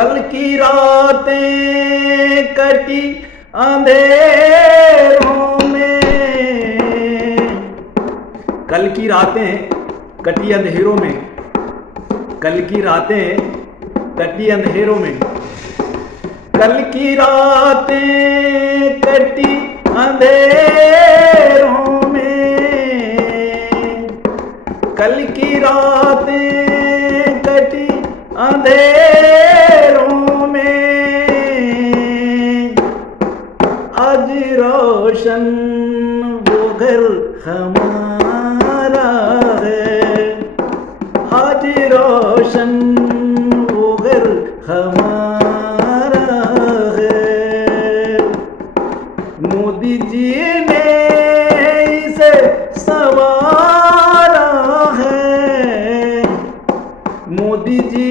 कल की रातें कटी अंधेरों में, कल की रातें कटी अंधेरों में, कल की रातें कटी अंधेरों में, कल की रातें कटी अंधेरों में, कल की रातें कटी अंधेरों में, आज रोशन वो घर हमारा है, आज रोशन वो घर हमारा है। मोदी जी ने इसे संवारा है, मोदी जी